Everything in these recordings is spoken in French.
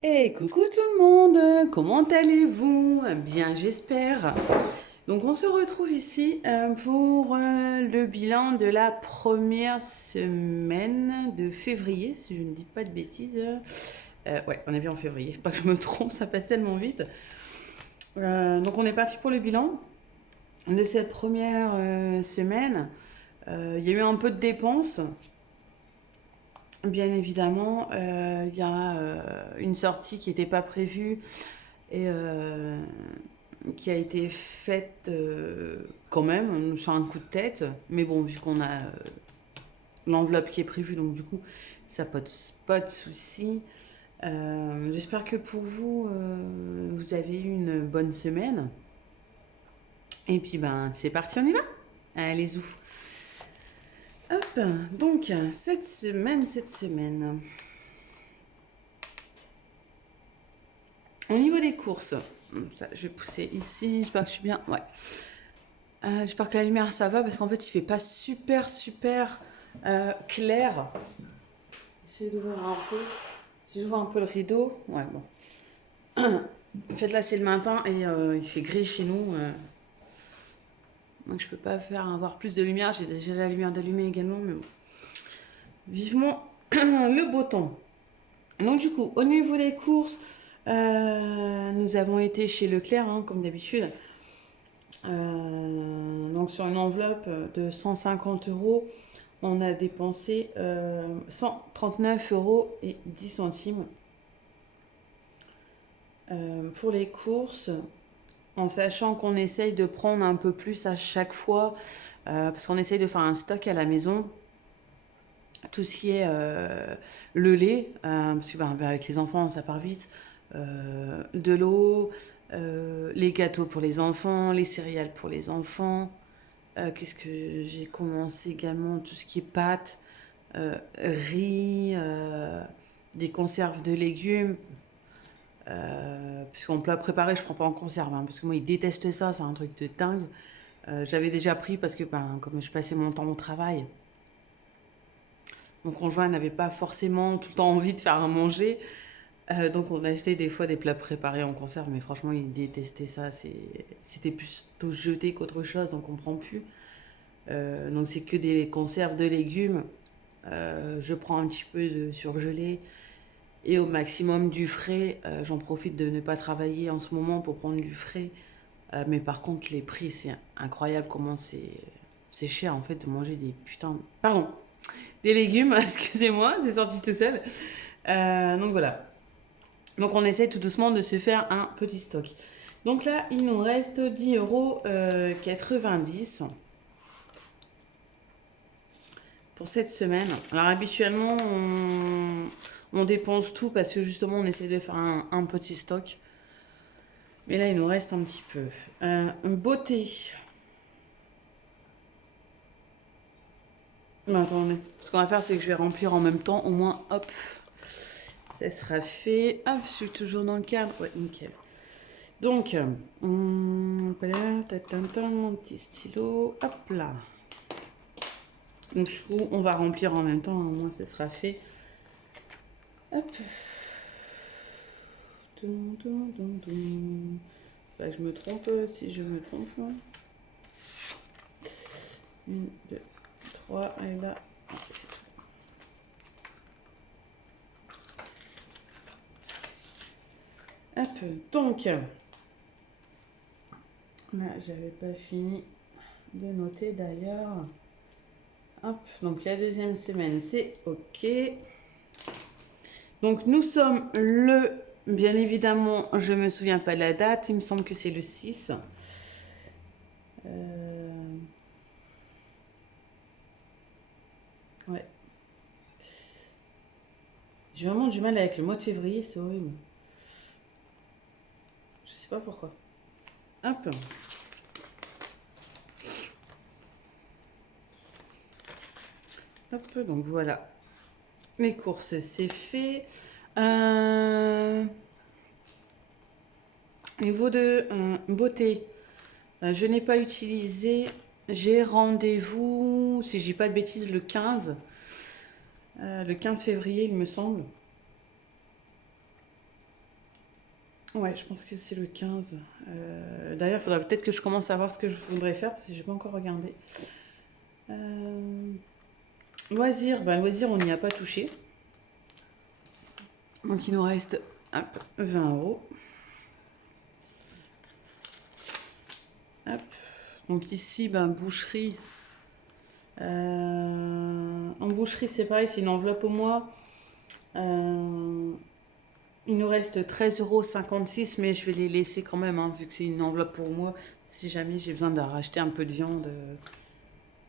Hey, coucou tout le monde, comment allez-vous? Bien, j'espère. Donc, on se retrouve ici pour le bilan de la première semaine de février, si je ne dis pas de bêtises. Ouais, on est bien en février, pas que je me trompe, ça passe tellement vite. Donc, on est parti pour le bilan de cette première semaine. Il y a eu un peu de dépenses. Bien évidemment, il y a une sortie qui n'était pas prévue et qui a été faite quand même sur un coup de tête. Mais bon, vu qu'on a l'enveloppe qui est prévue, donc du coup, ça pas de souci. J'espère que pour vous, vous avez eu une bonne semaine. Et puis, ben, c'est parti, on y va. Allez, zouf. Hop, donc, cette semaine. Au niveau des courses, ça, je vais pousser ici, j'espère que je suis bien. Ouais. J'espère que la lumière ça va parce qu'en fait il fait pas super clair. Essayez d'ouvrir un peu. Si j'ouvre un peu le rideau, ouais bon. En fait là c'est le matin et il fait gris chez nous. Donc je peux pas faire avoir plus de lumière. J'ai déjà la lumière d'allumée également, mais bon. Vivement le beau temps. Donc du coup, au niveau des courses, nous avons été chez Leclerc, hein, comme d'habitude. Donc sur une enveloppe de 150 euros, on a dépensé 139 euros et 10 centimes pour les courses, en sachant qu'on essaye de prendre un peu plus à chaque fois, parce qu'on essaye de faire un stock à la maison. Tout ce qui est le lait, parce que avec les enfants ça part vite, de l'eau, les gâteaux pour les enfants, les céréales pour les enfants. Qu'est-ce que j'ai commencé également? Tout ce qui est pâtes, riz, des conserves de légumes. Parce qu'en plat préparé, je prends pas en conserve, hein, parce que moi, ils détestent ça, c'est un truc de dingue. J'avais déjà pris parce que, ben, comme je passais mon temps au travail, mon conjoint n'avait pas forcément tout le temps envie de faire à manger. Donc, on achetait des fois des plats préparés en conserve, mais franchement, il détestait ça. C'était plutôt jeté qu'autre chose, on comprend plus. Donc, c'est que des conserves de légumes. Je prends un petit peu de surgelé et au maximum du frais. J'en profite de ne pas travailler en ce moment pour prendre du frais. Mais par contre, les prix, c'est incroyable comment c'est cher en fait de manger des putains. Pardon, des légumes, excusez-moi, c'est sorti tout seul. Donc voilà. Donc on essaie tout doucement de se faire un petit stock. Donc là, il nous reste 10,90 euros 90 pour cette semaine. Alors habituellement, on dépense tout parce que justement, on essaie de faire un petit stock. Mais là, il nous reste un petit peu. Beauté. Mais attendez. Ce qu'on va faire, c'est que je vais remplir en même temps. Au moins, hop, ça sera fait. Hop, je suis toujours dans le cadre. Ouais, nickel. Donc, mon petit stylo. Hop là. Donc, du coup, on va remplir en même temps. Au moins, ça sera fait. Hop. Bah, je me trompe si je me trompe. 1, 2, 3. Et là, c'est tout. Hop. Donc, là, j'avais pas fini de noter d'ailleurs. Hop, donc la deuxième semaine, c'est OK. Donc nous sommes bien évidemment, je me souviens pas de la date, il me semble que c'est le 6. Ouais. J'ai vraiment du mal avec le mois de février, c'est horrible. Je sais pas pourquoi. Hop. Hop, donc voilà. Les courses, c'est fait. Niveau de beauté, je n'ai pas utilisé. J'ai rendez-vous, si j'ai pas de bêtises, le 15 février, il me semble. Ouais, je pense que c'est le 15. D'ailleurs, il faudra peut-être que je commence à voir ce que je voudrais faire parce que j'ai pas encore regardé. Euh, Loisirs, ben, loisirs, on n'y a pas touché. Donc il nous reste hop, 20 euros. Hop. Donc ici, ben, boucherie. En boucherie, c'est pareil, c'est une enveloppe au mois. Il nous reste 13,56 €, mais je vais les laisser quand même, hein, vu que c'est une enveloppe pour moi. Si jamais j'ai besoin de racheter un peu de viande,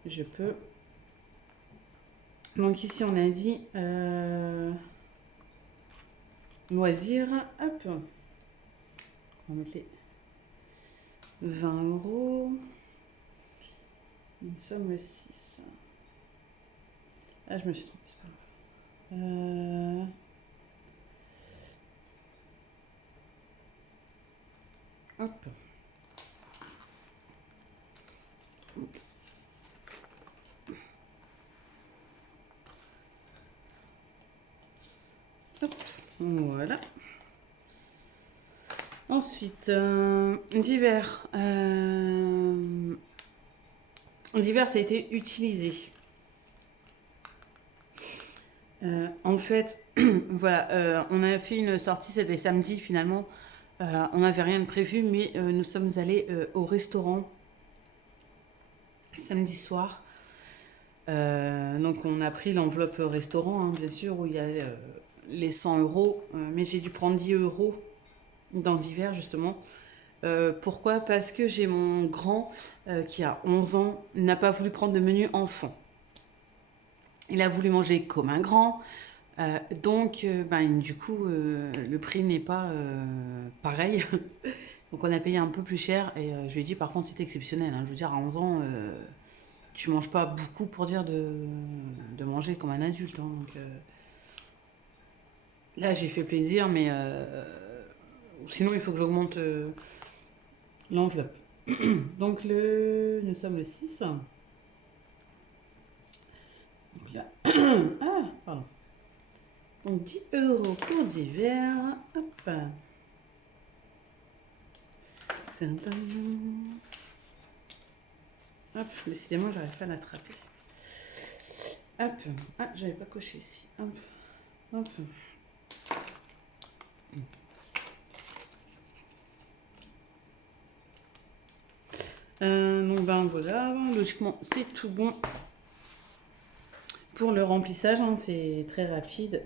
je peux. Donc ici, on a dit loisirs. Hop. On va mettre les 20 euros. Nous sommes le 6. Ah, je me suis trompée, c'est pas grave. Hop. Hop. Voilà. Ensuite, divers. Divers, ça a été utilisé. En fait, voilà, on a fait une sortie, c'était samedi finalement. On n'avait rien de prévu, mais nous sommes allés au restaurant samedi soir. Donc on a pris l'enveloppe restaurant, hein, bien sûr, où il y a les 100 euros, mais j'ai dû prendre 10 euros dans divers justement. Pourquoi? Parce que j'ai mon grand qui a 11 ans, n'a pas voulu prendre de menu enfant. Il a voulu manger comme un grand. Donc, ben, du coup, le prix n'est pas pareil. Donc, on a payé un peu plus cher. Et je lui ai dit, par contre, c'est exceptionnel, hein. Je veux dire, à 11 ans, tu manges pas beaucoup pour dire de manger comme un adulte, hein. Donc, là, j'ai fait plaisir, mais sinon, il faut que j'augmente l'enveloppe. Donc, nous sommes le 6. Donc là, ah, pardon. Donc, 10 euros pour divers. Hop. Dun, dun. Hop, décidément, j'arrive pas à l'attraper. Hop. Ah, j'avais pas coché ici. Hop. Hop. Donc, ben voilà. Logiquement, c'est tout bon. Pour le remplissage, hein, c'est très rapide.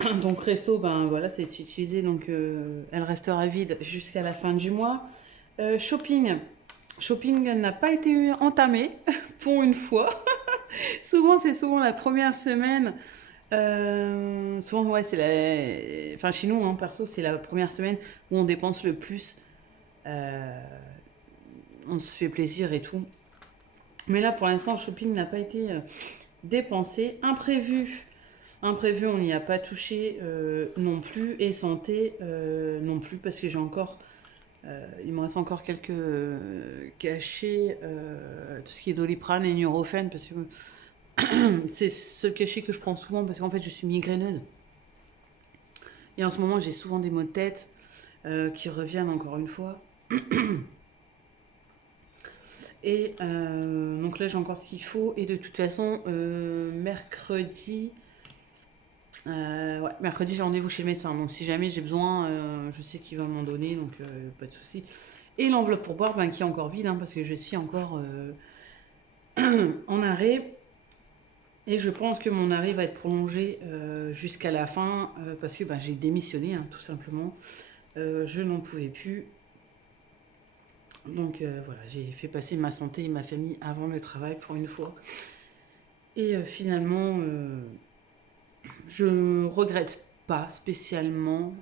Donc, resto, ben voilà, c'est utilisé. Donc, elle restera vide jusqu'à la fin du mois. Shopping. Shopping n'a pas été entamé pour une fois. Souvent, c'est souvent la première semaine. Souvent, ouais, c'est la. Enfin, chez nous, hein, perso, c'est la première semaine où on dépense le plus. Euh, on se fait plaisir et tout. Mais là, pour l'instant, le shopping n'a pas été dépensé. Imprévu. Imprévu, on n'y a pas touché non plus. Et santé non plus, parce que j'ai encore. Il me reste encore quelques cachets, tout ce qui est Doliprane et Nurofen, parce que c'est ce cachet que je prends souvent, parce qu'en fait, je suis migraineuse. Et en ce moment, j'ai souvent des maux de tête qui reviennent encore une fois. Et donc là, j'ai encore ce qu'il faut. Et de toute façon, mercredi, ouais, mercredi, j'ai rendez-vous chez le médecin. Donc si jamais j'ai besoin, je sais qu'il va m'en donner, donc pas de souci. Et l'enveloppe pour boire, ben, qui est encore vide, hein, parce que je suis encore en arrêt. Et je pense que mon arrêt va être prolongé jusqu'à la fin, parce que ben, j'ai démissionné, hein, tout simplement. Je n'en pouvais plus. Donc voilà, j'ai fait passer ma santé et ma famille avant le travail pour une fois. Et finalement, je ne regrette pas spécialement.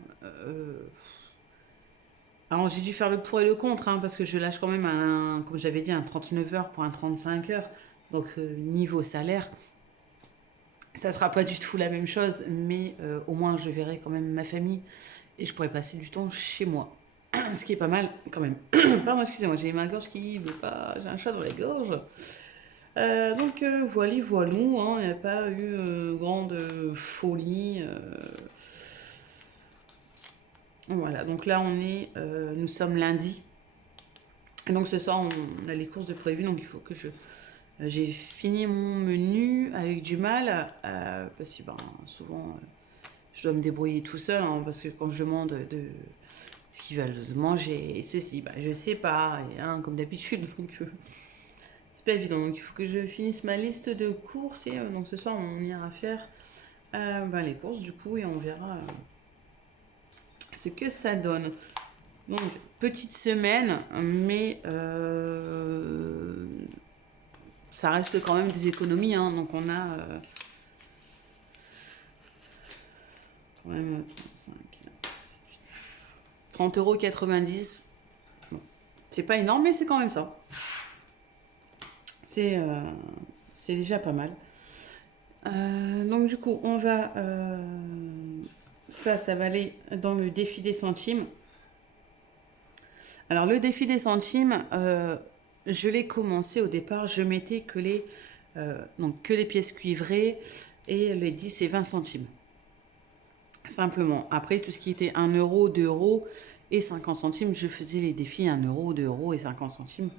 Alors j'ai dû faire le pour et le contre, hein, parce que je lâche quand même un, comme j'avais dit, un 39 heures pour un 35 heures. Donc niveau salaire, ça ne sera pas du tout la même chose, mais au moins je verrai quand même ma famille et je pourrai passer du temps chez moi. Ce qui est pas mal quand même. Pardon, excusez-moi, j'ai ma gorge qui veut pas. J'ai un chat dans la gorge. Donc voilà, voilou, hein, il n'y a pas eu grande folie. Voilà, donc là, nous sommes lundi. Et donc ce soir, on a les courses de prévues, donc il faut que j'ai fini mon menu avec du mal, parce que ben, souvent, je dois me débrouiller tout seul, hein, parce que quand je demande de ce qu'ils veulent manger et ceci, bah, je sais pas, et, hein, comme d'habitude, donc c'est pas évident. Donc il faut que je finisse ma liste de courses, et donc ce soir, on ira faire ben, les courses, du coup, et on verra ce que ça donne. Donc, petite semaine, mais ça reste quand même des économies, hein. Donc, on a quand même 5, 30,90 €. Bon, c'est pas énorme, mais c'est quand même ça. C'est déjà pas mal. Donc, du coup, on va. Ça va aller dans le défi des centimes. Alors, le défi des centimes, je l'ai commencé au départ, je mettais donc, que les pièces cuivrées et les 10 et 20 centimes. Simplement. Après, tout ce qui était 1 euro, 2 euros et 50 centimes, je faisais les défis 1 euro, 2 euros et 50 centimes.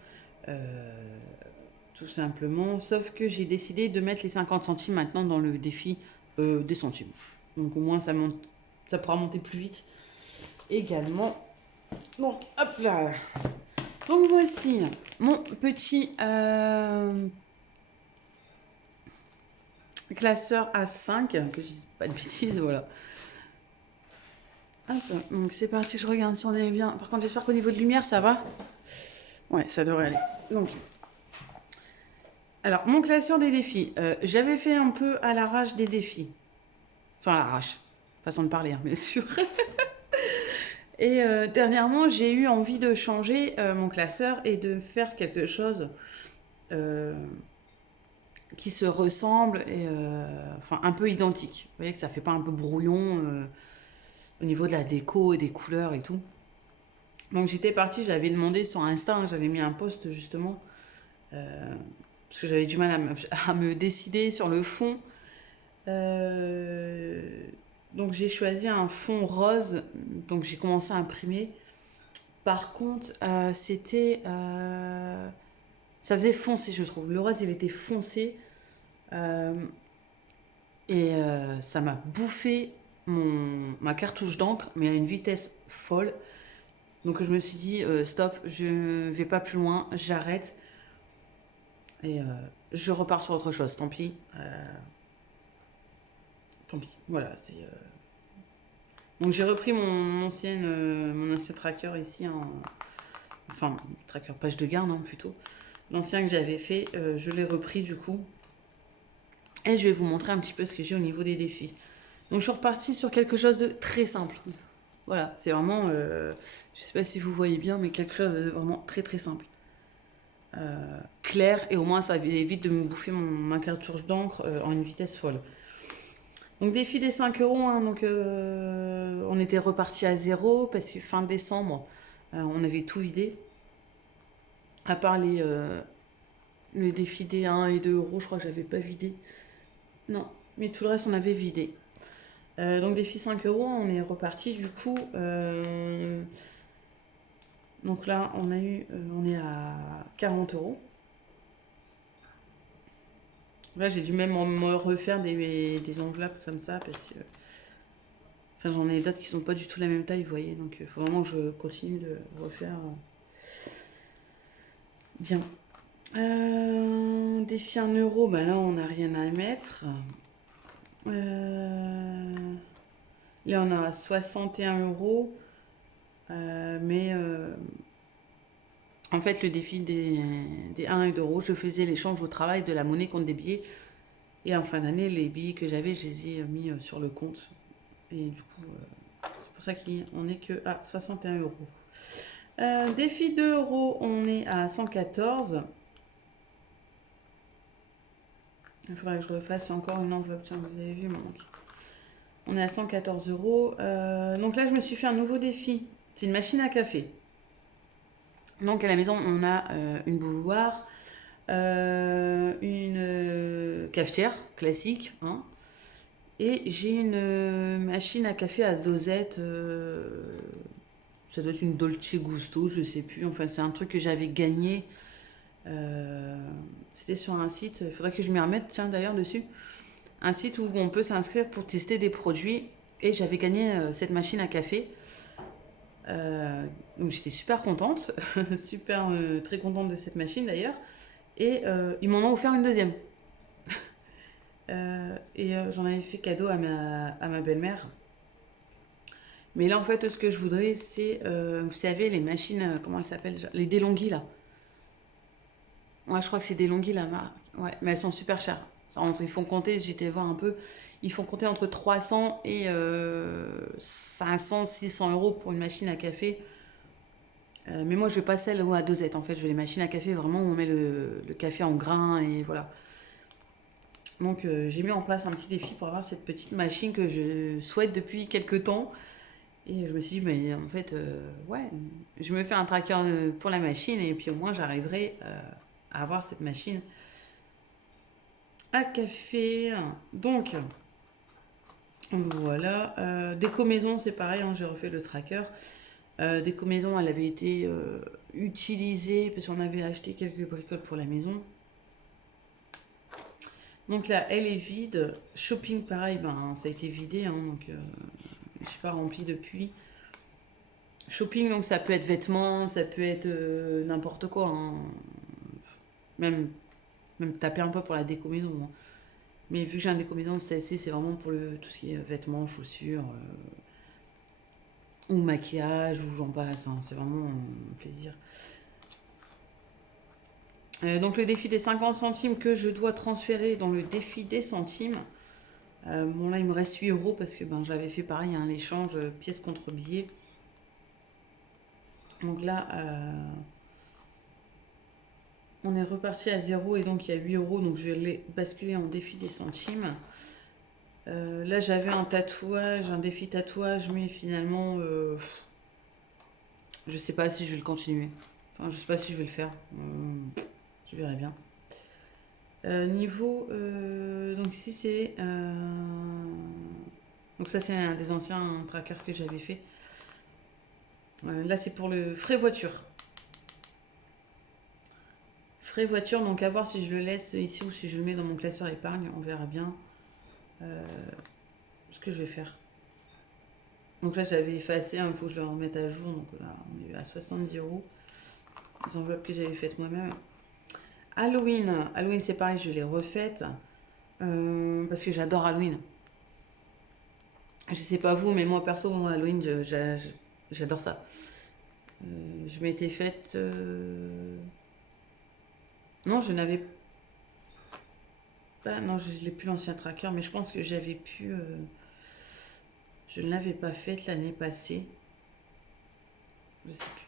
Tout simplement. Sauf que j'ai décidé de mettre les 50 centimes maintenant dans le défi des centimes. Donc, au moins, ça pourra monter plus vite également. Bon, hop là. Donc voici mon petit classeur A5, que je dis pas de bêtises, voilà. Hop, donc c'est parti, je regarde si on est bien. Par contre, j'espère qu'au niveau de lumière, ça va. Ouais, ça devrait aller. Donc, alors, mon classeur des défis. J'avais fait un peu à l'arrache des défis. Enfin, à l'arrache. Façon de parler, hein, bien sûr. Et dernièrement, j'ai eu envie de changer mon classeur et de faire quelque chose qui se ressemble et enfin un peu identique. Vous voyez que ça fait pas un peu brouillon au niveau de la déco et des couleurs et tout. Donc j'étais partie, j'avais demandé sur Insta, hein, j'avais mis un post justement parce que j'avais du mal à me décider sur le fond. Donc j'ai choisi un fond rose, donc j'ai commencé à imprimer. Par contre, ça faisait foncé, je trouve. Le rose, il était foncé. Euh, et ça m'a bouffé ma cartouche d'encre, mais à une vitesse folle. Donc je me suis dit, stop, je ne vais pas plus loin, j'arrête. Et je repars sur autre chose, tant pis. Tant pis, voilà. Donc j'ai repris mon ancien tracker ici, enfin, tracker page de garde, hein, plutôt. L'ancien que j'avais fait, je l'ai repris du coup. Et je vais vous montrer un petit peu ce que j'ai au niveau des défis. Donc je suis repartie sur quelque chose de très simple. Voilà, c'est vraiment, je sais pas si vous voyez bien, mais quelque chose de vraiment très très simple. Clair, et au moins ça évite de me bouffer ma cartouche d'encre en une vitesse folle. Donc défi des 5 euros, hein, donc on était reparti à zéro parce que fin décembre, on avait tout vidé. À part le défi des 1 et 2 euros, je crois que j'avais pas vidé. Non, mais tout le reste on avait vidé. Donc défi 5 euros, on est reparti du coup. Donc là on est à 40 euros. Là j'ai dû même me refaire des enveloppes comme ça parce que enfin, j'en ai d'autres qui sont pas du tout la même taille, vous voyez. Donc il faut vraiment que je continue de refaire bien. Défi 1 euro, bah là on n'a rien à mettre. Là on a 61 euros. Mais en fait, le défi des 1 et 2 euros, je faisais l'échange au travail de la monnaie contre des billets. Et en fin d'année, les billets que j'avais, je les ai mis sur le compte. Et du coup, c'est pour ça qu'on n'est que à 61 euros. Défi 2 euros, on est à 114. Il faudrait que je refasse encore une enveloppe. Tiens, vous avez vu, on est à 114 euros. Donc là, je me suis fait un nouveau défi. C'est une machine à café. Donc à la maison, on a une bouilloire, une cafetière classique, hein, Et j'ai une machine à café à dosette. Ça doit être une Dolce Gusto, je sais plus. Enfin, c'est un truc que j'avais gagné. Euh, C'était sur un site. Il faudrait que je m'y remette, tiens, d'ailleurs, dessus. Un site où on peut s'inscrire pour tester des produits. Et j'avais gagné cette machine à café. Donc j'étais super contente. Super très contente de cette machine d'ailleurs. Et ils m'en ont offert une deuxième. J'en avais fait cadeau à ma belle-mère. Mais là, en fait, ce que je voudrais, c'est, vous savez, les machines, comment elles s'appellent déjà? Les DeLonghi, là. Ouais, je crois que c'est DeLonghi, la marque. Ouais, mais elles sont super chères. Ils font compter, j'étais voir un peu, ils font compter entre 300 et 500, 600 euros pour une machine à café. Mais moi, je veux pas celle à dosette, en fait. Je veux les machines à café vraiment où on met le café en grains et voilà. Donc, j'ai mis en place un petit défi pour avoir cette petite machine que je souhaite depuis quelques temps. Et je me suis dit, mais en fait, ouais, je me fais un tracker pour la machine et puis au moins j'arriverai à avoir cette machine à café. Donc, voilà. Déco maison, c'est pareil, hein, j'ai refait le tracker. Déco maison, elle avait été utilisée parce qu'on avait acheté quelques bricoles pour la maison. Donc là, elle est vide. Shopping, pareil, ben, ça a été vidé, hein, donc je n'ai pas rempli depuis. Shopping, donc ça peut être vêtements, ça peut être n'importe quoi, hein. Même, même taper un peu pour la déco maison, hein. Mais vu que j'ai un déco maison, c'est vraiment pour tout ce qui est vêtements, chaussures, ou maquillage, ou j'en passe, hein. C'est vraiment un plaisir. Donc le défi des 50 centimes que je dois transférer dans le défi des centimes. Bon là il me reste 8 euros parce que ben, j'avais fait pareil, hein, l'échange pièce contre billet. Donc là, on est reparti à 0 et donc il y a 8 euros. Donc je vais les basculer en défi des centimes. Là, j'avais un tatouage, un défi tatouage, mais finalement, je sais pas si je vais le continuer. Enfin, je sais pas si je vais le faire. Je verrai bien. Donc ici, c'est... donc ça, c'est un des anciens trackers que j'avais fait. Là, c'est pour le frais voiture. Frais voiture, donc à voir si je le laisse ici ou si je le mets dans mon classeur épargne. On verra bien ce que je vais faire. Donc là, j'avais effacé, il faut que je le remette à jour. Donc là, on est à 70 euros. Les enveloppes que j'avais faites moi-même. Halloween. Halloween, c'est pareil, je l'ai refaite. Parce que j'adore Halloween. Je sais pas vous, mais moi, perso, moi, Halloween, j'adore ça. Je m'étais faite... Non, je n'avais pas... Non, je n'ai plus l'ancien tracker, mais je pense que j'avais pu... Je ne l'avais pas faite l'année passée. Je sais plus.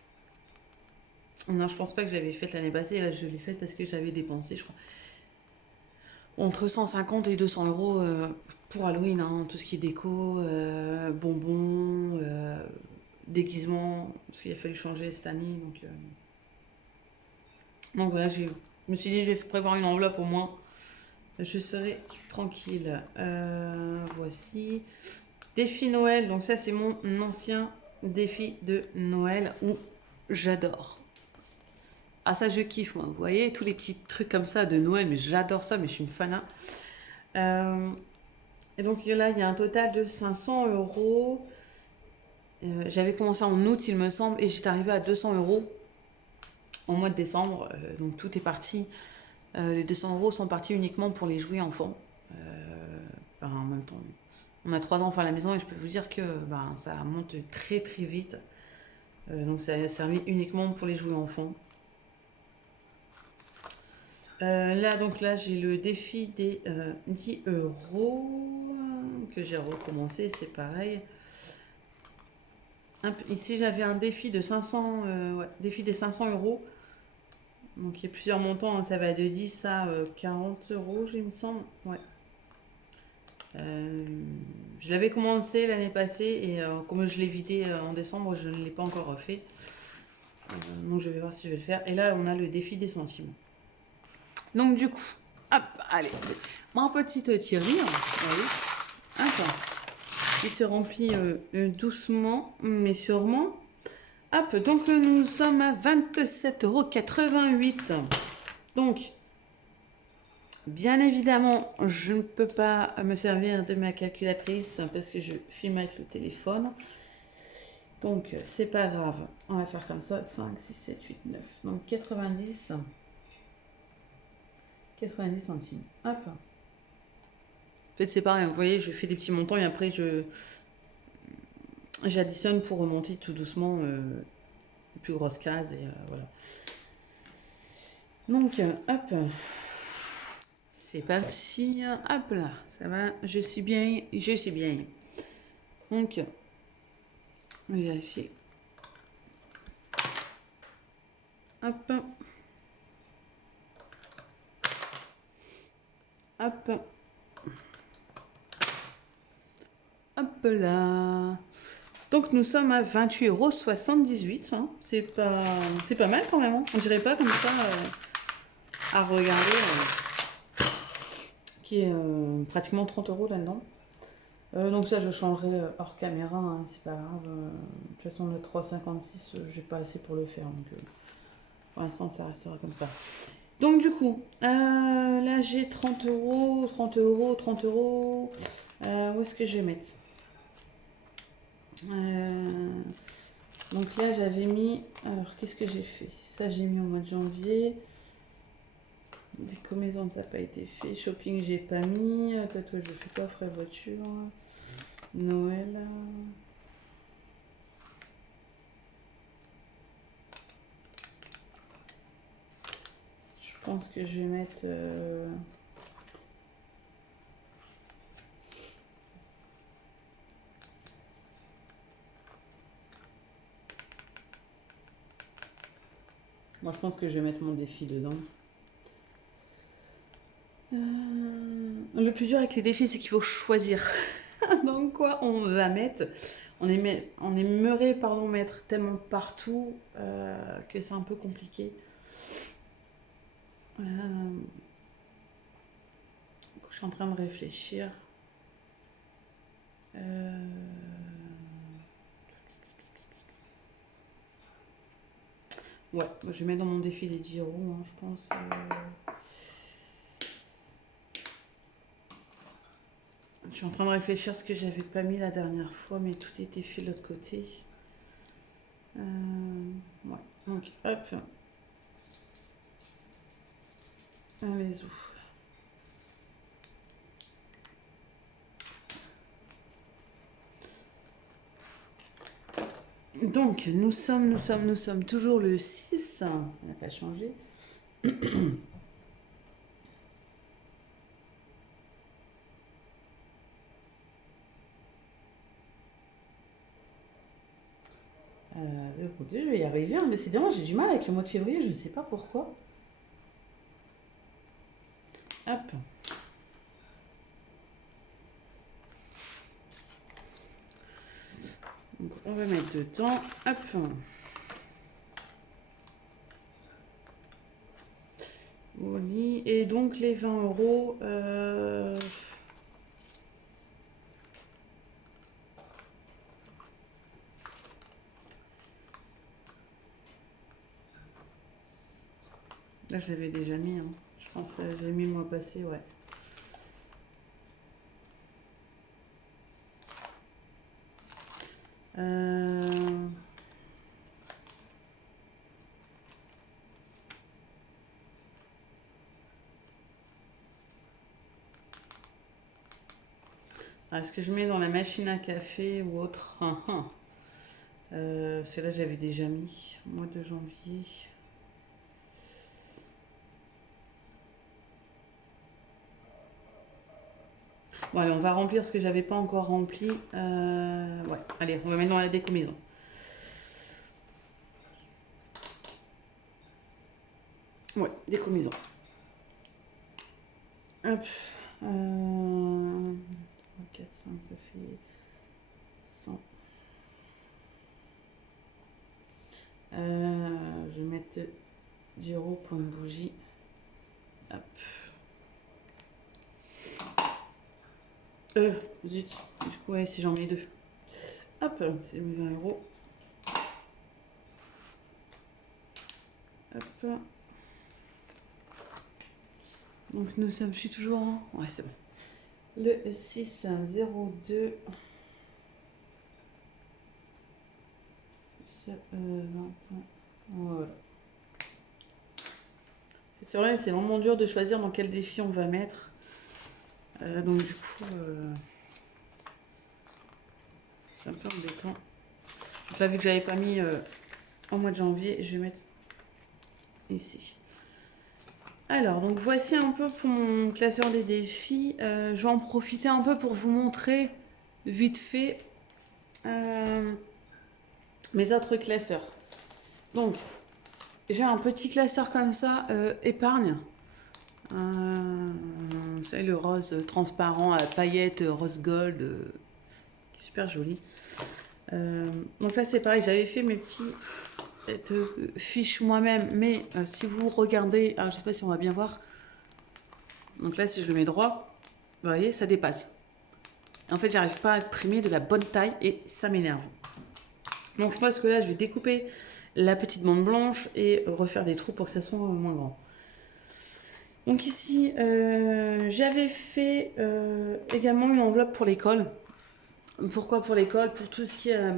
Non, je pense pas que je l'avais faite l'année passée. Là, je l'ai faite parce que j'avais dépensé, je crois, entre 150 et 200 euros pour Halloween. Hein, tout ce qui est déco, bonbons, déguisement. Parce qu'il a fallu changer cette année. Donc voilà, je me suis dit, je vais prévoir une enveloppe au moins. Je serai tranquille. Voici. Défi Noël. Donc ça, c'est mon ancien défi de Noël où j'adore. Ah ça, je kiffe, moi. Vous voyez, tous les petits trucs comme ça de Noël, mais j'adore ça, mais je suis une fanat. Et donc là, il y a un total de 500 euros. J'avais commencé en août, il me semble, et j'étais arrivée à 200 euros au mois de décembre. Donc tout est parti. Les 200 euros sont partis uniquement pour les jouets enfants. En même temps, on a 3 enfants à la maison et je peux vous dire que ça monte très très vite. Donc ça a servi uniquement pour les jouets enfants. Là, j'ai le défi des 10 euros que j'ai recommencé, c'est pareil. Ici, j'avais un défi de 500, défi des 500 euros. Donc, il y a plusieurs montants, hein, ça va de 10 à 40 euros, il me semble. Ouais. Je l'avais commencé l'année passée et comme je l'ai vidé en décembre, je ne l'ai pas encore refait. Donc, je vais voir si je vais le faire. Et là, on a le défi des centimes. Donc du coup, hop, allez, ma petite tirelire, voyez. Attends. Qui se remplit doucement, mais sûrement. Hop, donc nous sommes à 27,88 €. Donc, bien évidemment, je ne peux pas me servir de ma calculatrice parce que je filme avec le téléphone. Donc, c'est pas grave. On va faire comme ça. 5, 6, 7, 8, 9. Donc, 90 centimes. Hop. En fait, c'est pareil. Vous voyez, je fais des petits montants et après, j'additionne pour remonter tout doucement les plus grosses cases. Et voilà. Donc, hop. C'est parti. Hop là. Ça va. Je suis bien. Je suis bien. Donc, on va vérifier. Hop. Hop. Hop là. Donc nous sommes à 28,78 €. Hein. C'est pas mal quand même. Hein. On dirait pas comme ça à regarder qui est pratiquement 30 € là-dedans. Donc ça je changerai hors caméra, hein, c'est pas grave. De toute façon le 3,56 j'ai pas assez pour le faire. Donc pour l'instant ça restera comme ça. Donc du coup, là j'ai 30 €, 30 €, 30 €. Où est-ce que je vais mettre donc là j'avais mis, alors qu'est-ce que j'ai fait? Ça j'ai mis au mois de janvier. Décomaison ça n'a pas été fait. Shopping j'ai pas mis. Tatouage je fais pas. Frais voiture. Noël. Je pense que je vais mettre... Moi je pense que je vais mettre mon défi dedans. Le plus dur avec les défis, c'est qu'il faut choisir dans quoi on va mettre. On aimerait mettre tellement partout que c'est un peu compliqué. Je suis en train de réfléchir. Ouais, je vais mettre dans mon défi les 10 €, hein, je pense. Je suis en train de réfléchir à ce que j'avais pas mis la dernière fois, mais tout était fait de l'autre côté. Ouais, donc hop. On les ouvre. Donc, nous sommes toujours le 6. Ça n'a pas changé. Écoutez, je vais y arriver. Hein. Décidément, j'ai du mal avec le mois de février. Je ne sais pas pourquoi. Hop. Donc, on va mettre dedans. Hop. Et donc les 20 €. Là, j'avais déjà mis. Hein. Je pense que j'avais mis le mois passé, ouais. Est-ce que je mets dans la machine à café ou autre? Celle-là, j'avais déjà mis. Mois de janvier. Bon, allez, on va remplir ce que j'avais pas encore rempli. Ouais, allez, on va mettre dans la décomaison. Ouais, décomaison. Hop. 3, 4, 5, ça fait 100. Je vais mettre 10 € pour une bougie. Hop. Zut. Du coup, ouais, si j'en mets deux. Hop, c'est 20 €. Hop. Donc nous sommes, je suis toujours en... Ouais, c'est bon. Le 602. 20. Voilà. C'est vrai, c'est vraiment dur de choisir dans quel défi on va mettre. Donc du coup, c'est un peu embêtant. Donc là, vu que j'avais pas mis en mois de janvier, je vais mettre ici. Alors, donc voici un peu pour mon classeur des défis. Je vais en profiter un peu pour vous montrer vite fait mes autres classeurs. Donc, j'ai un petit classeur comme ça, épargne. Vous savez, le rose transparent à paillettes, rose gold, super joli. Donc là, c'est pareil, j'avais fait mes petits fiches moi-même, mais si vous regardez, alors je sais pas si on va bien voir. Donc là, si je le mets droit, vous voyez, ça dépasse. En fait, j'arrive pas à imprimer de la bonne taille et ça m'énerve. Donc je pense que là, je vais découper la petite bande blanche et refaire des trous pour que ça soit moins grand. Donc ici, j'avais fait également une enveloppe pour l'école. Pourquoi pour l'école? Pour tout ce qui est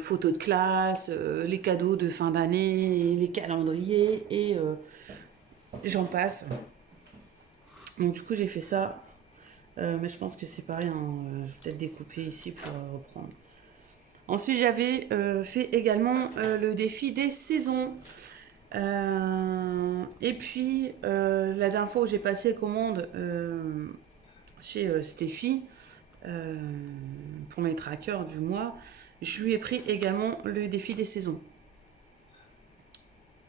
photos de classe, les cadeaux de fin d'année, les calendriers et j'en passe. Donc du coup, j'ai fait ça. Mais je pense que c'est pareil, hein, je vais peut-être découper ici pour reprendre. Ensuite, j'avais fait également le défi des saisons. Et puis, la dernière fois où j'ai passé commande chez Steffi, pour mes trackers du mois, je lui ai pris également le défi des saisons.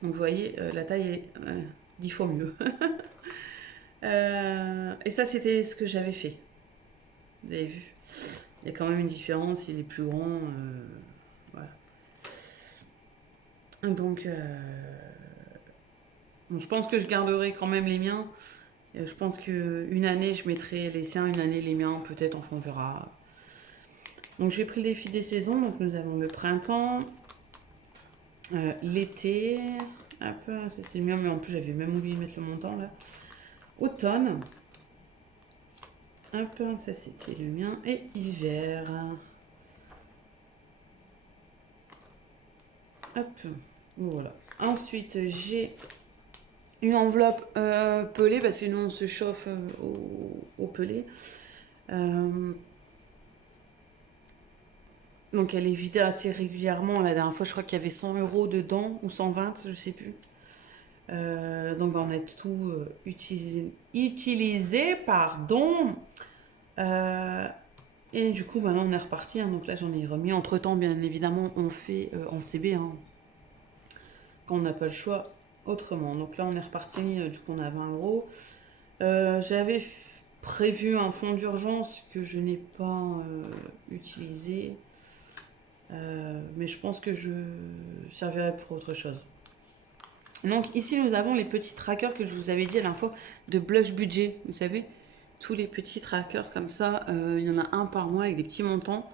Donc, vous voyez, la taille est 10 fois mieux. Et ça, c'était ce que j'avais fait. Vous avez vu? Il y a quand même une différence, il est plus grand. Voilà. Donc, bon, je pense que je garderai quand même les miens. Je pense qu'une année, je mettrai les siens, une année, les miens, peut-être, enfin, on verra. Donc, j'ai pris le défi des saisons. Donc, nous avons le printemps, l'été. Hop, ça c'est le mien, mais en plus, j'avais même oublié de mettre le montant là. Automne. Hop, ça c'était le mien. Et hiver. Hop, voilà. Ensuite, j'ai une enveloppe pelée, parce que nous, on se chauffe au pelé. Donc, elle est vidée assez régulièrement. La dernière fois, je crois qu'il y avait 100 € dedans, ou 120, je sais plus. Donc, on a tout utilisé, pardon. Et du coup, maintenant, on est reparti. Hein. Donc là, j'en ai remis. Entre-temps, bien évidemment, on fait en CB. Hein, quand on n'a pas le choix autrement. Donc là, on est reparti. Du coup, on a 20 €. J'avais prévu un fonds d'urgence que je n'ai pas utilisé. Mais je pense que je servirai pour autre chose. Donc ici, nous avons les petits trackers que je vous avais dit à la fois de Blush Budget. Vous savez, tous les petits trackers comme ça. Il y en a un par mois avec des petits montants.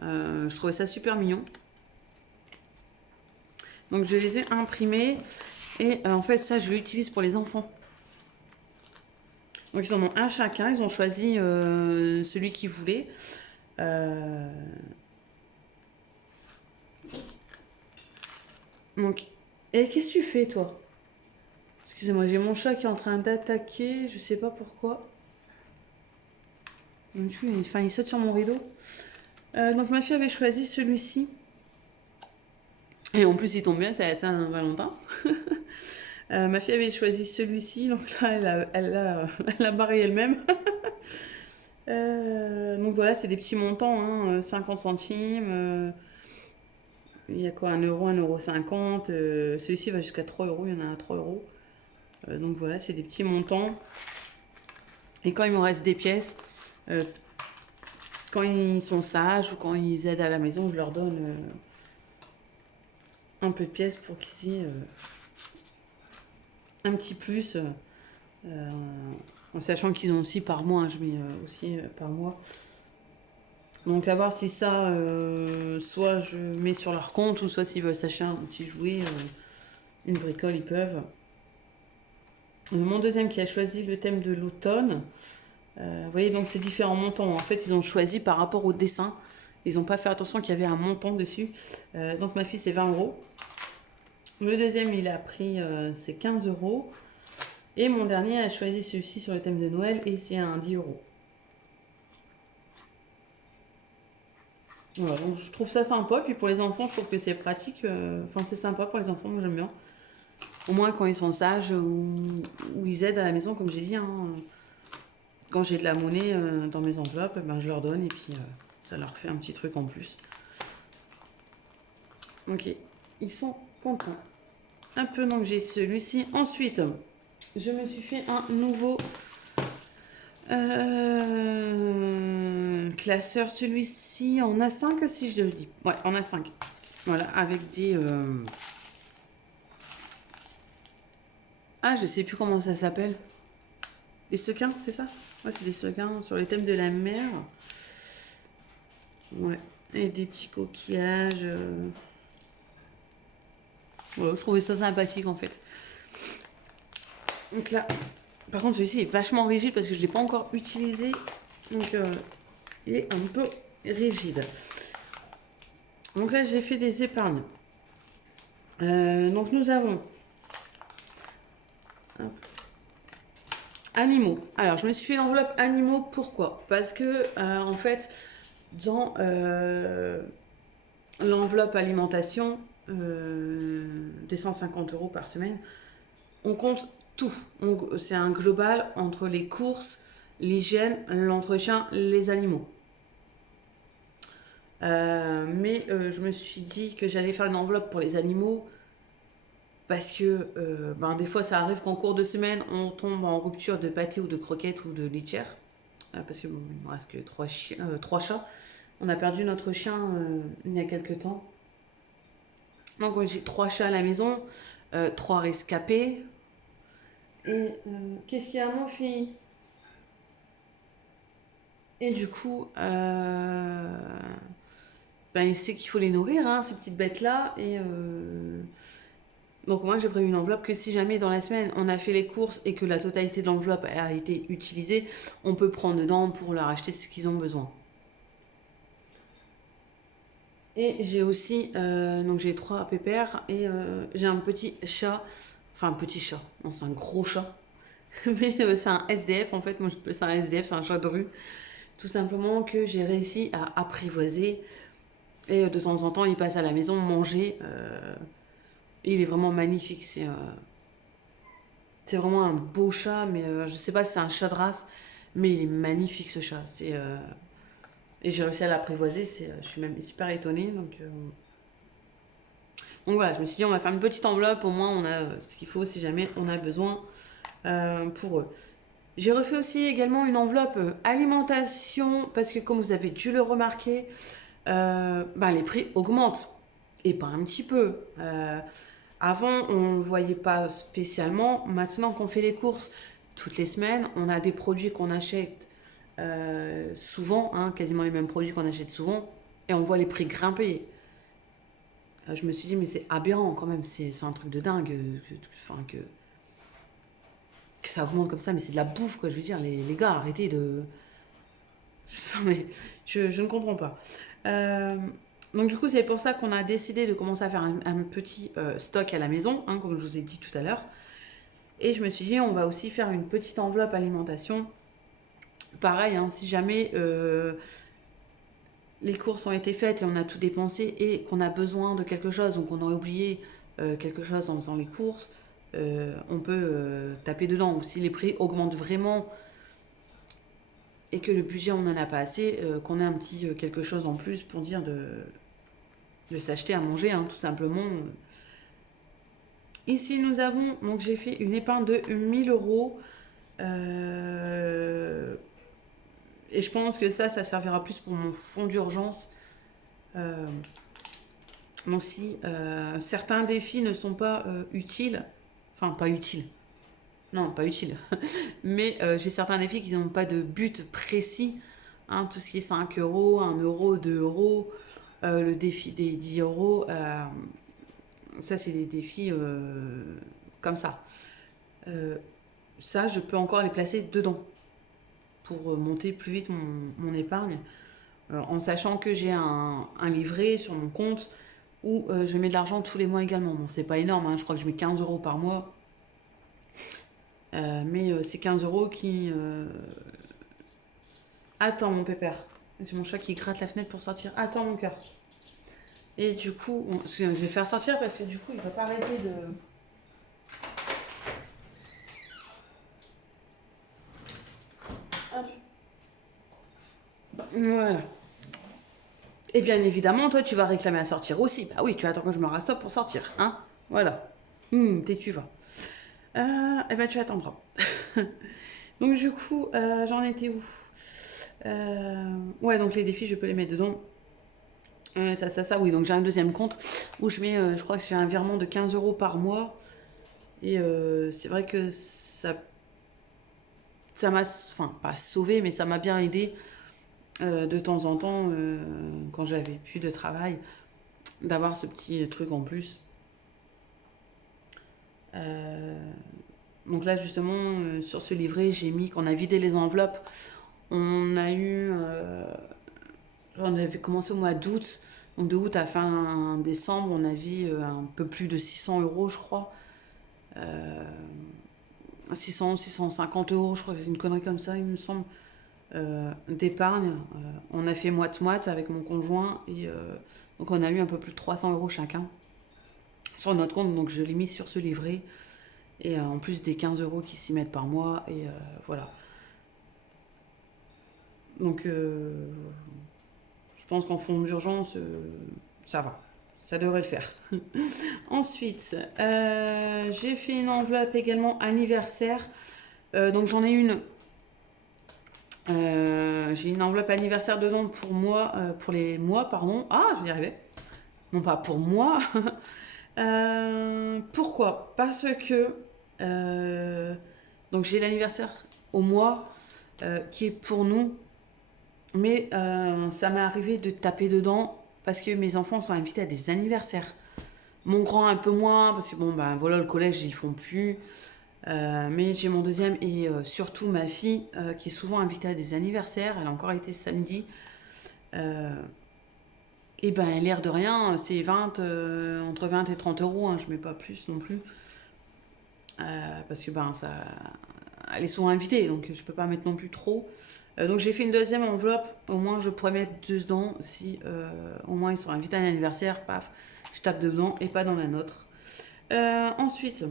Je trouvais ça super mignon. Donc je les ai imprimés. Et en fait, ça, je l'utilise pour les enfants. Donc ils en ont un chacun. Ils ont choisi celui qu'ils voulaient. Donc, et qu'est-ce que tu fais, toi? Excusez-moi, j'ai mon chat qui est en train d'attaquer. Je sais pas pourquoi. Donc, il saute sur mon rideau. Donc ma fille avait choisi celui-ci. Et en plus, il tombe bien, c'est à Saint-Valentin. Ma fille avait choisi celui-ci, donc là, elle a barré elle-même. Donc voilà, c'est des petits montants, hein, 50 centimes. Il y a quoi, 1 euro, 1,50 €. Celui-ci va jusqu'à 3 €, il y en a à 3 €. Donc voilà, c'est des petits montants. Et quand il me reste des pièces, quand ils sont sages ou quand ils aident à la maison, je leur donne un peu de pièces pour qu'ils aient un petit plus, en sachant qu'ils ont aussi par mois, hein, je mets aussi par mois Donc à voir si ça, soit je mets sur leur compte, ou soit s'ils veulent s'acheter un petit jouet, une bricole, ils peuvent. Mon deuxième qui a choisi le thème de l'automne. Vous voyez, donc c'est différents montants. En fait, ils ont choisi par rapport au dessin. Ils n'ont pas fait attention qu'il y avait un montant dessus. Donc ma fille, c'est 20 euros. Le deuxième, il a pris, c'est 15 euros. Et mon dernier a choisi celui-ci sur le thème de Noël et c'est un 10 euros. Voilà, donc je trouve ça sympa. Puis pour les enfants, je trouve que c'est pratique. Enfin, c'est sympa pour les enfants, moi j'aime bien. Au moins quand ils sont sages ou ils aident à la maison, comme j'ai dit. Hein. Quand j'ai de la monnaie dans mes enveloppes, ben, je leur donne et puis ça leur fait un petit truc en plus. Ok, ils sont contents. Un peu, donc j'ai celui-ci. Ensuite, je me suis fait un nouveau classeur. Celui-ci en A5, si je le dis. Ouais, en A5. Voilà, avec des... Ah, je sais plus comment ça s'appelle. Des sequins, c'est ça? Ouais, c'est des sequins sur les thèmes de la mer. Ouais, et des petits coquillages. Voilà, je trouvais ça sympathique en fait. Donc là, par contre, celui-ci est vachement rigide parce que je ne l'ai pas encore utilisé. Donc, il est un peu rigide. Donc là, j'ai fait des épargnes. Donc nous avons... Hop. Animaux. Alors, je me suis fait l'enveloppe animaux. Pourquoi? Parce que, en fait, dans l'enveloppe alimentation, des 150 euros par semaine, on compte tout. C'est un global entre les courses, l'hygiène, l'entretien, les animaux. Mais je me suis dit que j'allais faire une enveloppe pour les animaux parce que ben, des fois ça arrive qu'en cours de semaine on tombe en rupture de pâté ou de croquettes ou de litière. Parce que bon, il ne reste que 3 chats. On a perdu notre chien il y a quelques temps. Donc j'ai 3 chats à la maison, 3 rescapés. Et qu'est-ce qu'il y a, mon fille? Et du coup, ben, il sait qu'il faut les nourrir, hein, ces petites bêtes-là. Et donc moi, j'ai prévu une enveloppe que si jamais dans la semaine, on a fait les courses et que la totalité de l'enveloppe a été utilisée, on peut prendre dedans pour leur acheter ce qu'ils ont besoin. Et j'ai aussi, donc j'ai 3 pépères et j'ai un petit chat, enfin un petit chat, non c'est un gros chat, mais c'est un SDF en fait, moi j'appelle ça un SDF, c'est un chat de rue, tout simplement que j'ai réussi à apprivoiser et de temps en temps il passe à la maison manger, il est vraiment magnifique, c'est vraiment un beau chat, mais je sais pas si c'est un chat de race, mais il est magnifique ce chat, et j'ai réussi à l'apprivoiser, je suis même super étonnée, donc voilà, je me suis dit, on va faire une petite enveloppe, au moins on a ce qu'il faut si jamais on a besoin pour eux. J'ai refait aussi également une enveloppe alimentation, parce que comme vous avez dû le remarquer, ben, les prix augmentent. Et pas un petit peu. Avant, on ne le voyait pas spécialement. Maintenant qu'on fait les courses toutes les semaines, on a des produits qu'on achète souvent, hein, quasiment les mêmes produits qu'on achète souvent, et on voit les prix grimper. Je me suis dit, mais c'est aberrant quand même, c'est un truc de dingue, que ça augmente comme ça, mais c'est de la bouffe, quoi, je veux dire, les gars, arrêtez de... Non, mais je ne comprends pas. Donc du coup, c'est pour ça qu'on a décidé de commencer à faire un petit stock à la maison, hein, comme je vous ai dit tout à l'heure. Et je me suis dit, on va aussi faire une petite enveloppe alimentation. Pareil, hein, si jamais les courses ont été faites et on a tout dépensé et qu'on a besoin de quelque chose, donc on a oublié quelque chose en faisant les courses, on peut taper dedans. Ou si les prix augmentent vraiment et que le budget on n'en a pas assez, qu'on ait un petit quelque chose en plus pour dire de s'acheter à manger, hein, tout simplement. Ici nous avons, donc j'ai fait une épargne de 1000 euros. Et je pense que ça servira plus pour mon fonds d'urgence. Donc si certains défis ne sont pas utiles, enfin pas utiles, non pas utiles, mais j'ai certains défis qui n'ont pas de but précis, hein, tout ce qui est 5 euros, 1 euro, 2 euros, le défi des 10 euros, ça c'est des défis comme ça. Ça, je peux encore les placer dedans pour monter plus vite mon épargne, en sachant que j'ai un livret sur mon compte où je mets de l'argent tous les mois également. Bon, c'est pas énorme, hein, je crois que je mets 15 euros par mois, mais c'est 15 euros qui... Attends, mon pépère. C'est mon chat qui gratte la fenêtre pour sortir. Attends, mon cœur. Et du coup, je vais faire sortir parce que du coup, il va pas arrêter de... Hop. Voilà. Et bien évidemment, toi, tu vas réclamer à sortir aussi. Bah oui, tu attends que je me rassoppe pour sortir, hein. Voilà. T'es tu vas. Eh ben, tu attendras. Donc du coup, j'en étais où? Ouais, donc les défis, je peux les mettre dedans. Ça, oui. Donc j'ai un deuxième compte où je mets, je crois que j'ai un virement de 15 euros par mois. Et c'est vrai que ça m'a, enfin, pas sauvé, mais ça m'a bien aidé de temps en temps, quand j'avais plus de travail, d'avoir ce petit truc en plus. Euh, donc là, justement, sur ce livret, j'ai mis qu'on a vidé les enveloppes. On a eu, on avait commencé au mois d'août. Donc de août à fin décembre, on a vu un peu plus de 600 euros, je crois. 600, 650 euros, je crois que c'est une connerie comme ça, il me semble, d'épargne. On a fait moite-moite avec mon conjoint et donc on a eu un peu plus de 300 euros chacun sur notre compte. Donc je l'ai mis sur ce livret et en plus des 15 euros qui s'y mettent par mois et voilà. Donc je pense qu'en fond d'urgence, ça va. Ça devrait le faire. Ensuite, j'ai fait une enveloppe également anniversaire. Donc j'en ai une. J'ai une enveloppe anniversaire dedans pour moi, pour les mois, pardon. Ah, je vais y arriver. Non, pas pour moi. Pourquoi? Parce que donc j'ai l'anniversaire au mois qui est pour nous, mais ça m'est arrivé de taper dedans parce que mes enfants sont invités à des anniversaires. Mon grand un peu moins parce que bon ben voilà, le collège ils font plus. Mais j'ai mon deuxième et surtout ma fille qui est souvent invitée à des anniversaires. Elle a encore été samedi. Euh, et ben l'air de rien, c'est 20, entre 20 et 30 euros, hein, je mets pas plus non plus. Parce que ben ça, elle est souvent invitée, donc je peux pas mettre non plus trop. Donc j'ai fait une deuxième enveloppe, au moins je pourrais mettre deux dedans si au moins ils sont invités à un anniversaire, paf, je tape dedans et pas dans la nôtre. Ensuite,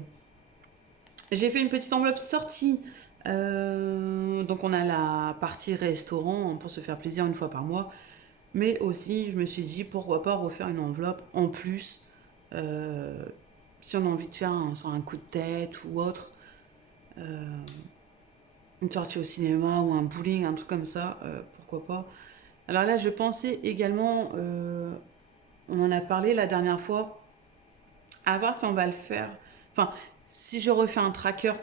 j'ai fait une petite enveloppe sortie. Donc on a la partie restaurant pour se faire plaisir une fois par mois. Mais aussi, je me suis dit, pourquoi pas refaire une enveloppe en plus, euh, si on a envie de faire sur un coup de tête ou autre, euh, une sortie au cinéma ou un bowling, un truc comme ça, pourquoi pas. Alors là, je pensais également, on en a parlé la dernière fois, à voir si on va le faire. Enfin, si je refais un tracker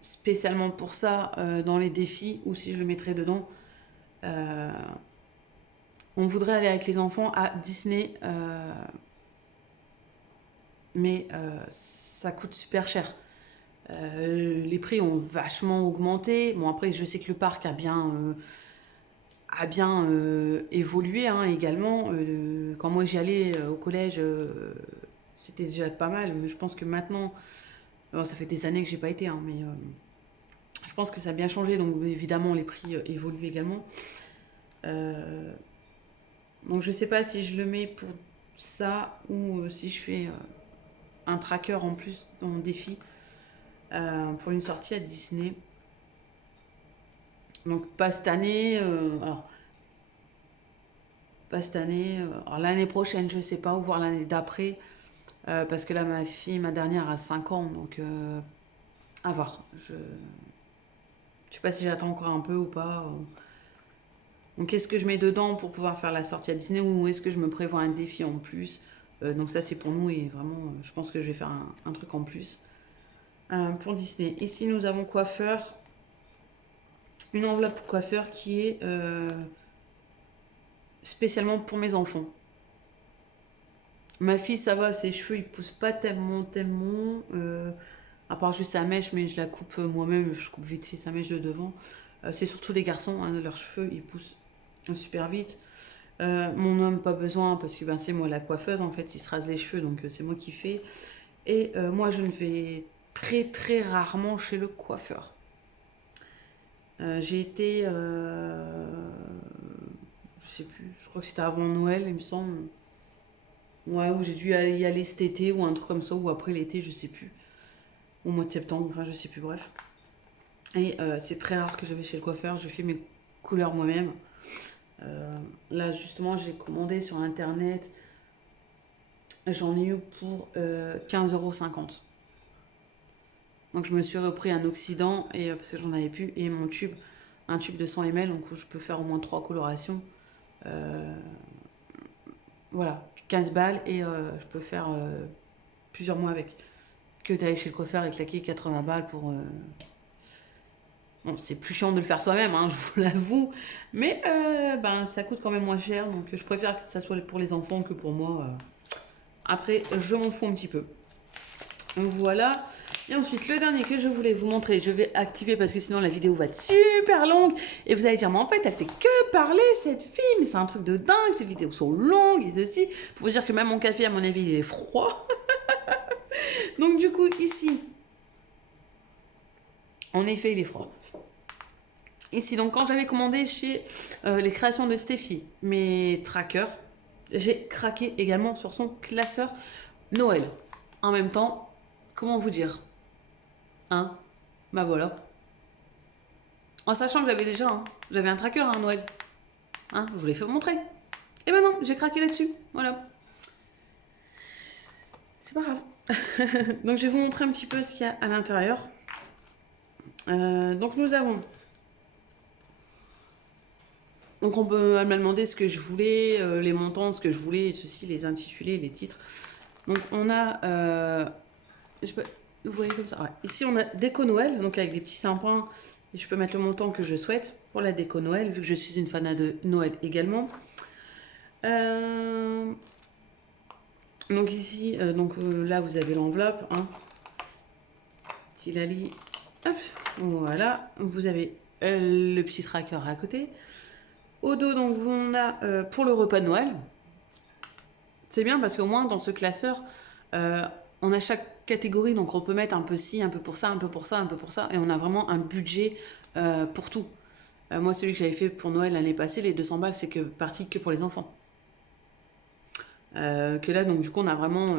spécialement pour ça dans les défis ou si je le mettrai dedans. Euh, on voudrait aller avec les enfants à Disney, mais ça coûte super cher. Les prix ont vachement augmenté. Bon, après, je sais que le parc a bien évolué hein, également. Quand moi j'y allais au collège, c'était déjà pas mal. Mais je pense que maintenant, bon, ça fait des années que j'ai pas été, hein, mais je pense que ça a bien changé. Donc évidemment, les prix évoluent également. Donc je sais pas si je le mets pour ça ou si je fais un tracker en plus dans mon défi pour une sortie à Disney. Donc pas cette année, alors pas cette année, alors l'année prochaine je sais pas, ou voir l'année d'après, parce que là ma fille, ma dernière a 5 ans, donc à voir. Je sais pas si j'attends encore un peu ou pas. Donc est-ce que je mets dedans pour pouvoir faire la sortie à Disney ou est-ce que je me prévois un défi en plus. Donc ça c'est pour nous et vraiment je pense que je vais faire un truc en plus pour Disney. Ici nous avons coiffeur, une enveloppe coiffeur qui est spécialement pour mes enfants. Ma fille, ça va, ses cheveux, ils poussent pas tellement. À part juste sa mèche, mais je la coupe moi-même, je coupe vite fait sa mèche de devant. C'est surtout les garçons, hein, leurs cheveux, ils poussent super vite. Mon homme, pas besoin, parce que ben, c'est moi la coiffeuse, en fait, il se rase les cheveux, donc c'est moi qui fais. Et moi, je ne vais très rarement chez le coiffeur. J'ai été, je sais plus, je crois que c'était avant Noël, il me semble. Ouais, où j'ai dû y aller cet été ou un truc comme ça, ou après l'été, je sais plus. Au mois de septembre, enfin, je sais plus, bref. Et c'est très rare que je vais chez le coiffeur, je fais mes couleurs moi-même. Là, justement, j'ai commandé sur internet, j'en ai eu pour 15,50 €. Donc, je me suis repris un oxydant et, parce que j'en avais plus, et mon tube, un tube de 100 ml, donc où je peux faire au moins 3 colorations. Euh, voilà, 15 balles et je peux faire plusieurs mois avec. Que d'aller chez le coiffeur et claquer 80 balles pour. Bon, c'est plus chiant de le faire soi-même, hein, je vous l'avoue. Mais ben, ça coûte quand même moins cher. Donc je préfère que ça soit pour les enfants que pour moi. Après, je m'en fous un petit peu. Donc voilà. Et ensuite, le dernier que je voulais vous montrer, je vais activer parce que sinon la vidéo va être super longue. Et vous allez dire, mais en fait, elle fait que parler cette fille. Mais c'est un truc de dingue. Ces vidéos sont longues et ceci. Faut vous dire que même mon café, à mon avis, il est froid. Donc du coup, ici, en effet, il est froid. Ici, donc quand j'avais commandé chez les créations de Steffi, mes trackers, j'ai craqué également sur son classeur Noël. En même temps, comment vous dire? Hein? Bah voilà. En sachant que j'avais déjà, hein, j'avais un tracker à Noël. Hein, je vous l'ai fait montrer. Et ben non, j'ai craqué là-dessus. Voilà. C'est pas grave. Donc je vais vous montrer un petit peu ce qu'il y a à l'intérieur. Donc nous avons. Donc elle m'a demandé ce que je voulais, les montants, ce que je voulais, ceci, les intitulés, les titres. Donc on a, vous voyez comme ça. Ouais. Ici on a déco Noël, donc avec des petits sapins. Et je peux mettre le montant que je souhaite pour la déco Noël, vu que je suis une fan de Noël également. Donc ici, là vous avez l'enveloppe. Hein. Tilali. Hop, voilà. Vous avez le petit tracker à côté. Au dos, donc on a pour le repas de Noël. C'est bien parce qu'au moins dans ce classeur, on a chaque catégorie, donc on peut mettre un peu ci, un peu pour ça, un peu pour ça, un peu pour ça, et on a vraiment un budget pour tout. Moi, celui que j'avais fait pour Noël l'année passée, les 200 balles, c'est parti que pour les enfants. Que là, donc du coup, on a vraiment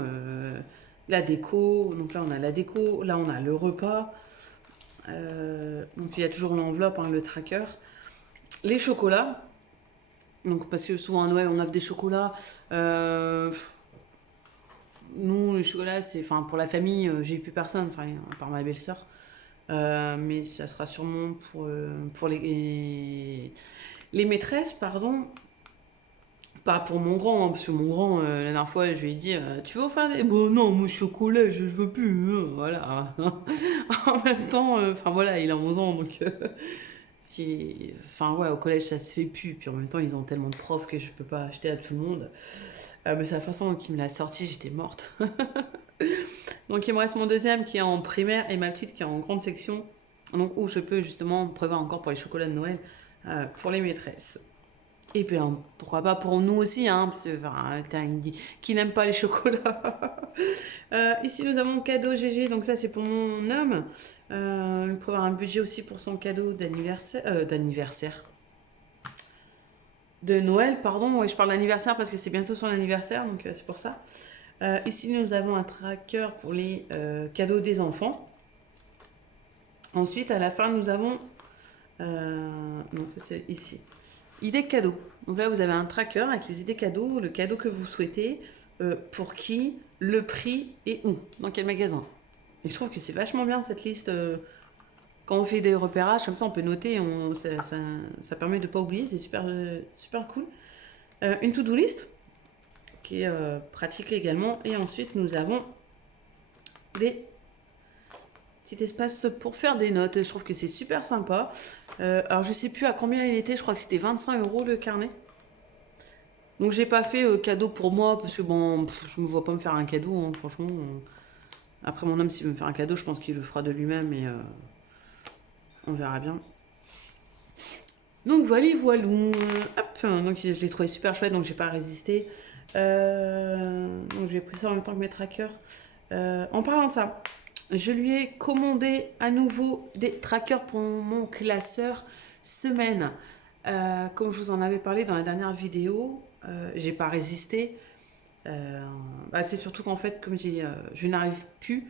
la déco. Donc là, on a la déco. Là, on a le repas. Donc il y a toujours l'enveloppe, hein, le tracker. Les chocolats. Donc parce que souvent à Noël, on offre des chocolats. Nous, les chocolats, c'est, enfin, pour la famille, j'ai plus personne, enfin, à part ma belle-sœur. Mais ça sera sûrement pour les maîtresses, pardon. Pas pour mon grand, hein, parce que mon grand, la dernière fois, je lui ai dit, tu veux faire des... Bon, non, moi, je suis au collège, je veux plus. Voilà. En même temps, enfin, voilà, il a 11 ans, donc... enfin, ouais, au collège, ça se fait plus. Puis en même temps, ils ont tellement de profs que je peux pas acheter à tout le monde. Mais c'est la façon qu'il me l'a sorti, j'étais morte. Donc il me reste mon deuxième qui est en primaire et ma petite qui est en grande section. Donc où je peux justement prévoir encore pour les chocolats de Noël pour les maîtresses. Et puis pourquoi pas pour nous aussi, hein, parce que il me dit qui n'aime pas les chocolats. Ici nous avons cadeau GG, donc ça c'est pour mon homme. Il prévoir un budget aussi pour son cadeau d'anniversaire. De Noël, pardon. Ouais, je parle d'anniversaire parce que c'est bientôt son anniversaire, donc c'est pour ça. Ici, nous avons un tracker pour les cadeaux des enfants. Ensuite, à la fin, nous avons... donc, ça, c'est ici. Idées cadeaux. Donc là, vous avez un tracker avec les idées cadeaux, le cadeau que vous souhaitez, pour qui, le prix et où, dans quel magasin. Et je trouve que c'est vachement bien, cette liste. Quand on fait des repérages, comme ça, on peut noter, ça permet de ne pas oublier, c'est super, super cool. Une to-do list, qui est pratique également. Et ensuite, nous avons des petits espaces pour faire des notes. Je trouve que c'est super sympa. Alors, je sais plus à combien il était. Je crois que c'était 25 € le carnet. Donc j'ai pas fait cadeau pour moi parce que bon, je me vois pas me faire un cadeau, hein, franchement. Après mon homme, s'il veut me faire un cadeau, je pense qu'il le fera de lui-même et on verra bien. Donc voilà, voilà. Hop, donc je l'ai trouvé super chouette, donc j'ai pas résisté. Donc j'ai pris ça en même temps que mes trackers. En parlant de ça, je lui ai commandé à nouveau des trackers pour mon classeur semaine. Comme je vous en avais parlé dans la dernière vidéo, j'ai pas résisté. C'est surtout qu'en fait, comme je n'arrive plus.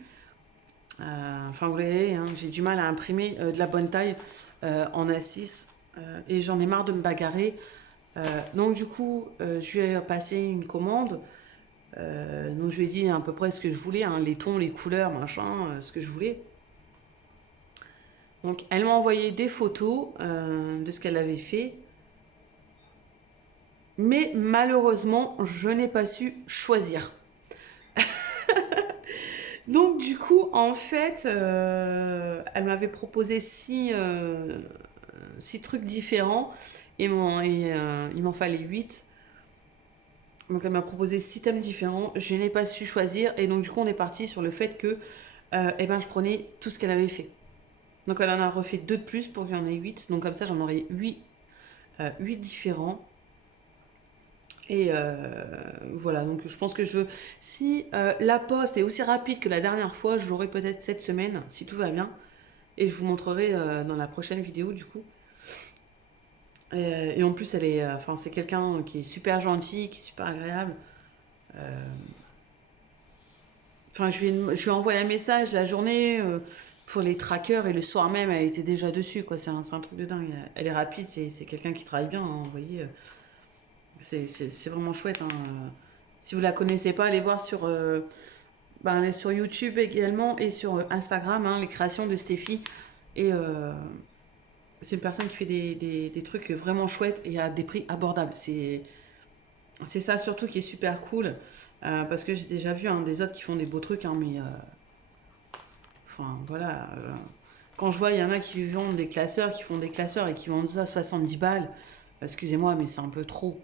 Enfin, vous voyez, hein, j'ai du mal à imprimer de la bonne taille en A6 et j'en ai marre de me bagarrer. Donc, du coup, je lui ai passé une commande. Donc, je lui ai dit à peu près ce que je voulais, hein, les tons, les couleurs, machin, ce que je voulais. Donc, elle m'a envoyé des photos de ce qu'elle avait fait. Mais malheureusement, je n'ai pas su choisir. Donc du coup, en fait, elle m'avait proposé six trucs différents et, il m'en fallait 8. Donc elle m'a proposé 6 thèmes différents. Je n'ai pas su choisir et donc du coup, on est parti sur le fait que je prenais tout ce qu'elle avait fait. Donc elle en a refait 2 de plus pour qu'il y en ait 8. Donc comme ça, j'en aurais 8 différents. Et voilà, donc je pense que si la poste est aussi rapide que la dernière fois, je l'aurai peut-être cette semaine, si tout va bien. Et je vous montrerai dans la prochaine vidéo, du coup. Et en plus, c'est quelqu'un qui est super gentil, qui est super agréable. Je lui ai envoyé un message la journée pour les trackers et le soir même, elle était déjà dessus, quoi. C'est un truc de dingue. Elle est rapide, c'est quelqu'un qui travaille bien, hein, vous voyez. C'est vraiment chouette. Hein. Si vous la connaissez pas, allez voir elle est sur YouTube également et sur Instagram, hein, les créations de Stéphie. Et c'est une personne qui fait des trucs vraiment chouettes et à des prix abordables. C'est ça surtout qui est super cool. Parce que j'ai déjà vu des autres qui font des beaux trucs, hein, mais voilà. Quand je vois, il y en a qui vendent des classeurs, qui font des classeurs et qui vendent ça à 70 balles. Excusez-moi, mais c'est un peu trop.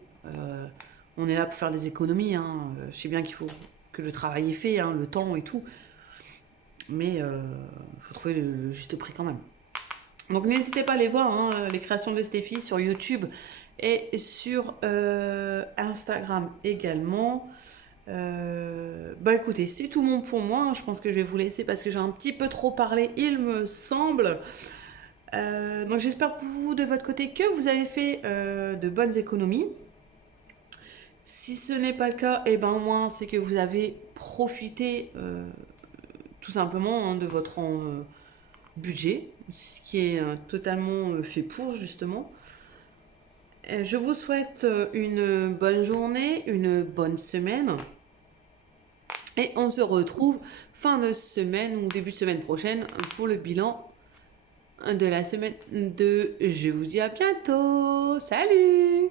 On est là pour faire des économies. Hein. Je sais bien qu'il faut que le travail est fait, hein, le temps et tout. Mais il faut trouver le juste prix quand même. Donc n'hésitez pas à aller voir hein, les créations de Stéphie sur YouTube et sur Instagram également. Écoutez, c'est tout bon pour moi. Je pense que je vais vous laisser parce que j'ai un petit peu trop parlé, il me semble. Donc j'espère pour vous de votre côté que vous avez fait de bonnes économies. Si ce n'est pas le cas, au moins c'est que vous avez profité tout simplement hein, de votre budget, ce qui est totalement fait pour justement. Je vous souhaite une bonne journée, une bonne semaine. Et on se retrouve fin de semaine ou début de semaine prochaine pour le bilan de la semaine 2. Je vous dis à bientôt. Salut!